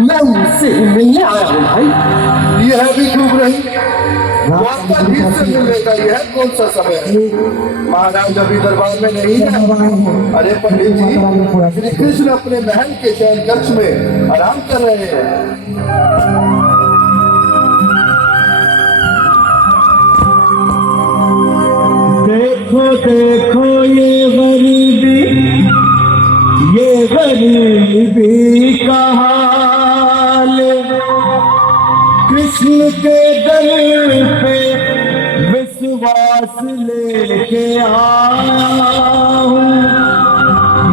मैं उससे मिलने आया हूँ भाई। यह भी खूब रही। वापस भी से मिलने का यह कौन सा समय है? महाराज अभी दरबार में नहीं है। अरे पंडित जी, श्री कृष्ण अपने महल के शयन कक्ष में आराम कर रहे हैं। देखो देखो ये गरीबी का हाल, कृष्ण के दर पे विश्वास लेके आया हूँ।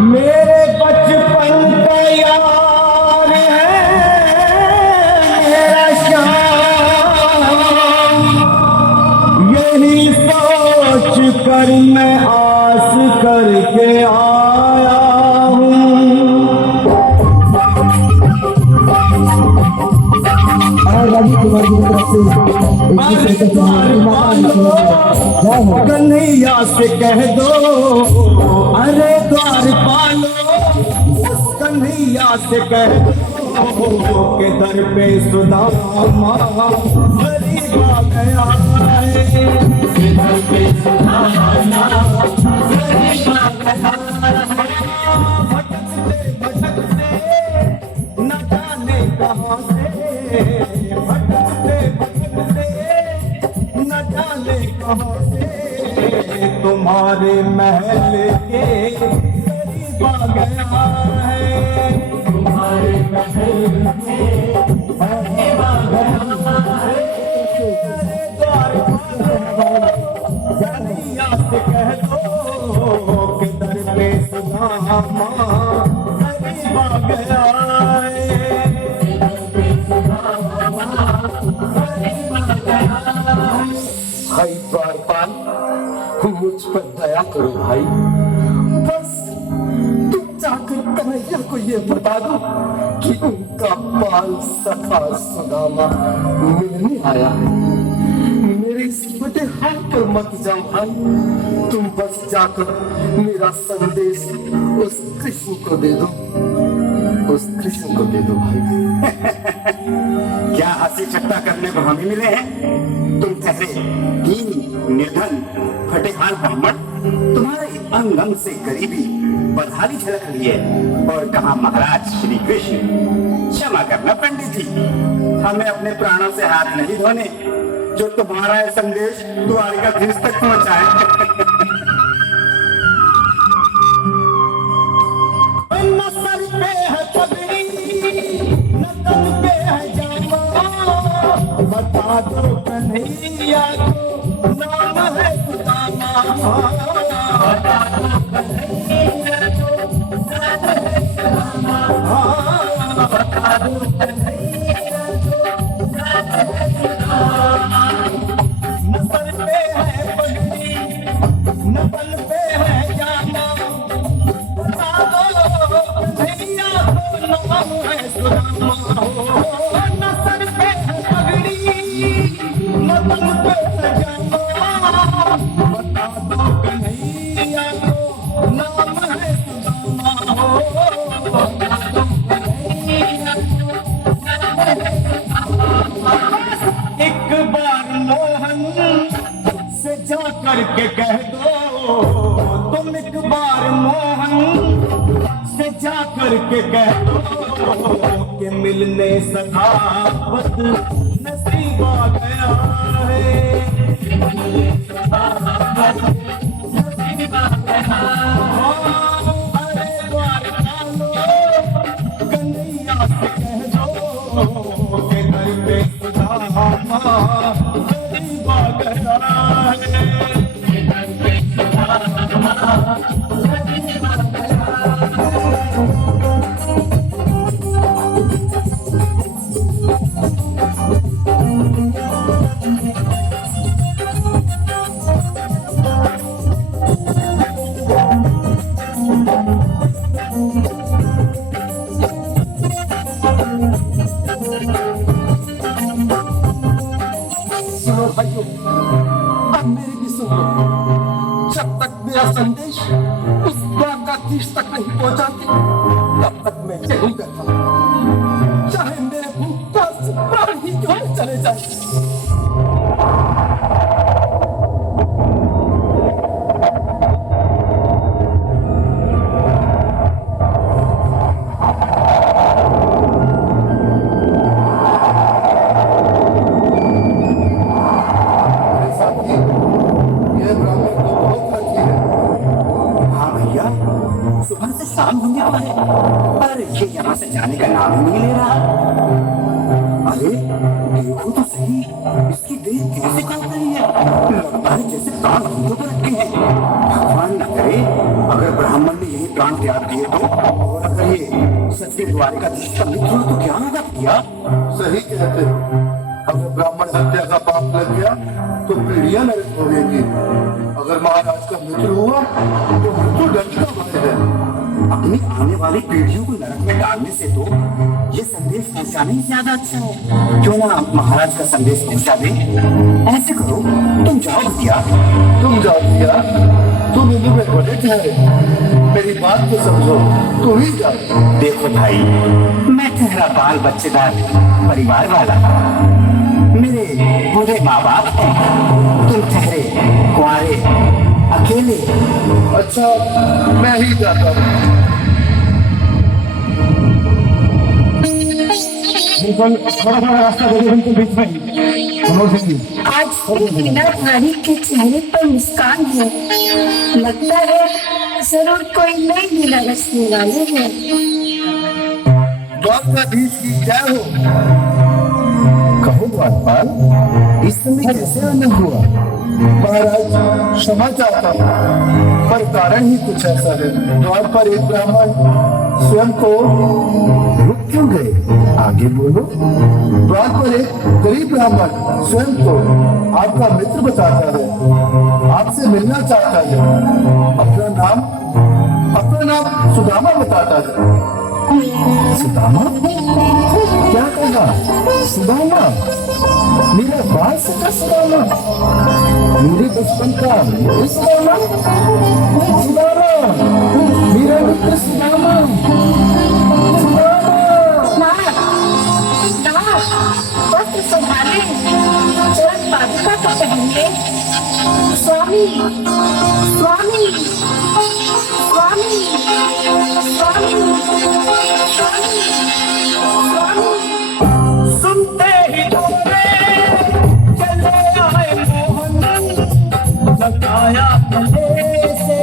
मेरे बचपन का यार है मेरा श्याम, यही सोच कर मैं आस करके आया हूँ। कन्हैया से कह दो, अरे द्वार पालो, कन्हैया से कह दो के दर पे सुदामा गरीब आ गया है, के दर पे सुदामा गरीब आ गया है। भटकते भटकते न जाने कहाँ से, भटकते भटकते न जाने कहाँ से तुम्हारे महल के करीब आ गया है, तुम्हारे महल के करीब आ गया है। कन्हैया से कह दो कि दर पे सुदामा करीब आ गया है, भाई द्वारपाल, मुझ पर दया करो भाई। बस तुम जाकर कन्हैया को ये बता दो कि उनका बाल सखा सुदामा मिलने आया है। मेरे इस फटे हाथ पर मत जाओ भाई, तुम बस जाकर मेरा संदेश उस कृष्ण को दे दो, उस कृष्ण को दे दो भाई। क्या हंसी चट्टा करने को हमें मिले हैं? तुम ठहरे दीन निर्धन फटे हाल ब्राह्मण, तुम्हारे अंग अंग से गरीबी बदहाली झलक रही है। और कहा महाराज श्री कृष्ण, क्षमा करना पंडित जी, हमें अपने प्राणों से हाथ नहीं धोने जो तुम्हारा यह संदेश द्वारिकाधीश तक पहुंचाए। न सर पे है पगड़ी, न तन पे है जामा, बता दो कन्हैया को नाम है सुदामा, बता दो कन्हैया को नाम है सुदामा, बता दो कन्हैया को नाम है सुदामा। न सर पे है पगड़ी, न तन पे है जामा, न सर पे पगड़ी न तन पे जामा, बता दो कन्हैया को नाम है सुदामा, बता दो कन्हैया को नाम है सुदामा। एक बार मोहन से जा करके कह दो, तुम एक बार मोहन से जा करके कह दो कि मिलने सखावत नसीब आ गया है, मिलने सखावत नसीब आ गया है। अरे द्वारपालो, कन्हैया से कह दो कि घर पे सुदामा गरीब आ गया है, घर पे सुदामा गरीब आ गया है। सुनो भाइयों, अब मेरी भी सुनो। जब तक मेरा संदेश उस द्वारकाधीश तक नहीं पहुंचाती, तब तक मैं यहीं बैठा हूं। चाहे ले जाए। मेरे साथी, ये ब्राह्मण तो बहुत हाथी है। हाँ भैया, सुबह से शाम होने वाला है पर ये यहाँ से जाने का नाम ही नहीं ले रहा। अरे देखो तो सही, इसकी देह कैसे कांप रही है, लगता है जैसे प्राण हाथों पर रखे हैं। भगवान न करे अगर ब्राह्मण ने यही प्राण त्याग दिए तो, और अगर ये सच्चे द्वारिकाधीश का मित्र हो तो क्या होगा भैया? सही कहते हो, अगर ब्राह्मण हत्या का पाप लग गया तो पीढ़ियां नरक होगी। अगर महाराज का मित्र हुआ तो मृत्यु दंड का भय है। अपनी आने वाली पीढ़ियों को नरक में डालने से तो ये संदेश पहुंचाना ही ज्यादा अच्छा है। क्यों ना महाराज का संदेश पहुंचा दे? ऐसे करो, तुम जाओ भैया। तुम जाओ भैया, तुम इंदु में बड़े ठहरे, मेरी बात को समझो, तुम ही जाओ। देखो भाई, मैं ठहरा बाल बच्चेदार परिवार वाला, मेरे बूढ़े माँ बाप हैं, तुम ठहरे कुंवारे अकेले। अच्छा, मैं ही जाता हूँ। बिल्कुल थोड़ा थोड़ा रास्ता दे दो, बिल्कुल बीच में मनोज सिंह जी। आज भी मीनाधारी के चेहरे पर मुस्कान है, लगता है जरूर कोई नई लीला रचने वाले हैं। द्वारकाधीश की जय हो। कहो द्वारपाल, इस समय कैसे आना हुआ? महाराज क्षमा चाहता हूँ, पर कारण ही कुछ ऐसा है। द्वार पर एक ब्राह्मण स्वयं को रुक क्यों गए? आगे बोलो। द्वार पर एक गरीब ब्राह्मण स्वयं को आपका मित्र बताता है, आपसे मिलना चाहता है। अपना नाम सुदामा बताता है। सुदामा? क्या कहा? सुदामा? मेरा बाल सका सुदामा? मेरे बचपन का मित्र सुदामा? सुदामा, मेरा मित्र सुदामा। वस्त्र संभाले, चरण पादुका तो पहनिए। स्वामी, स्वामी, स्वामी, स्वामी, स्वामी, स्वामी। सुनते ही दौड़े चले आए मोहन, लगाया गले से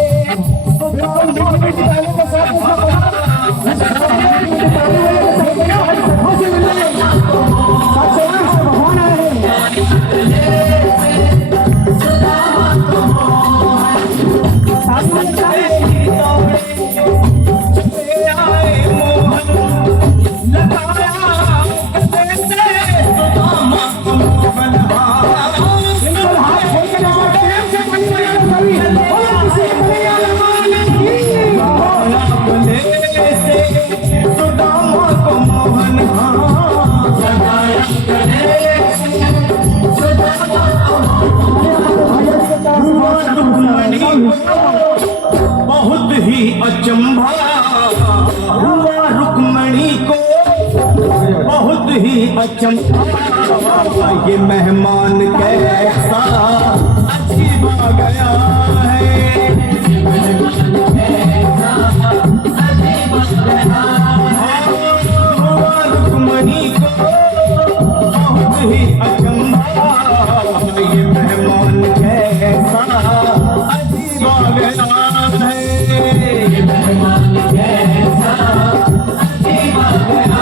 बहुत ही अचंभा हुआ रुक्मणी को, बहुत ही अचंभा ये मेहमान कैसा अजीब आ गया है। हुआ रुक्मणी को बहुत ही अचंभा ये मेहमान कैसा अजीब आ गया है। ये मेहमान कैसा अजीब आ गया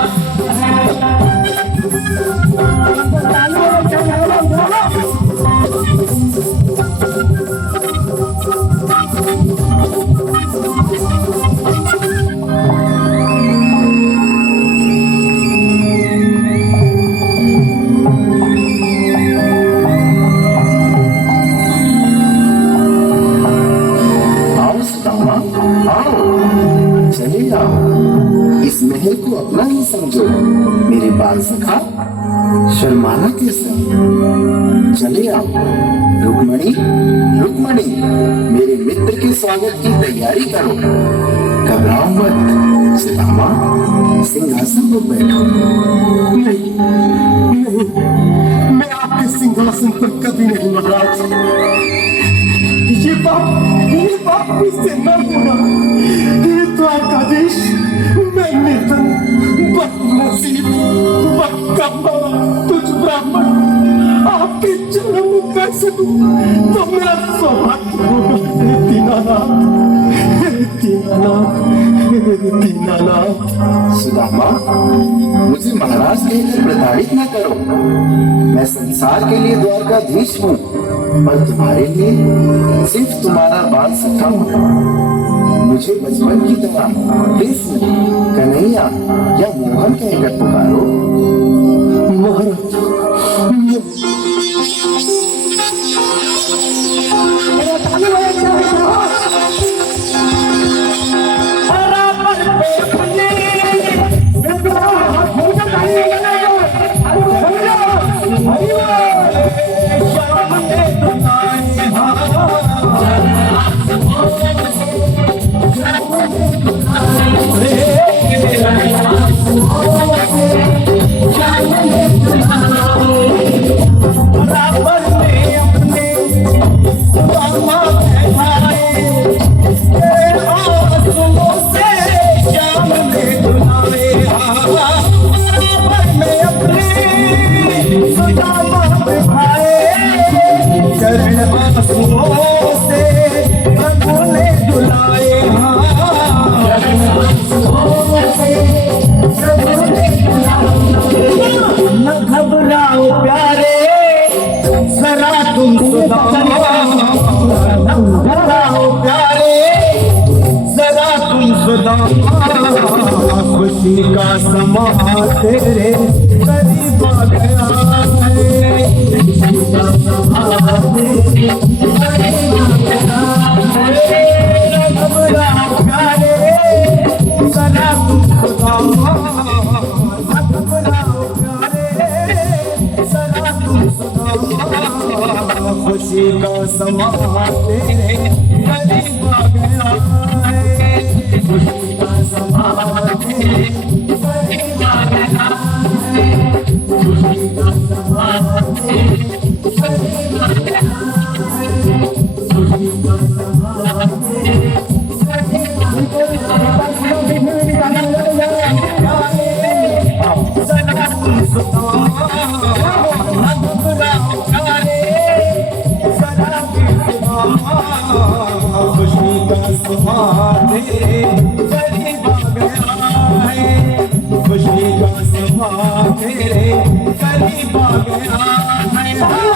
चले आओ, इस महल को अपना ही समझो। मेरे बाल सखा, शर्माना कैसा? चले आओ। रुक्मणी, रुक्मणी, मेरे मित्र के स्वागत की तैयारी करो। घबराओ मत। सुदामा, सिंहासन पर बैठो। नहीं, नहीं, कभी नहीं महाराज। ये बाप मुझसे न होगा। ये द्वारकाधीश मैं निर्धन बदनसीब बदकम्मा तुझ ब्राह्मण आपके चरणों में बैठ सकूं तो मेरा सौभाग्य होगा। हे दीनानाथ, हे दीनानाथ, हे दीनानाथ। सुदामा, मुझे महाराज कहकर प्रताड़ित न करो। मैं संसार के लिए द्वारकाधीश हूँ, पर तुम्हारे लिए सिर्फ तुम्हारा बाल सखा हूँ। मुझे बचपन की तरह कृष्ण, कन्हैया या मोहन कहकर पुकारो। महाराज खुशी का समा तेरे करीब आ गया खुशी का समा तेरे करीब आ गया है। खुशी का समा तेरे करीब आ गया है। खुशी का समा तेरे करीब आ गया है। खुशी का समा तेरे करीब आ खुशी का समा तेरे करीब आ गया है।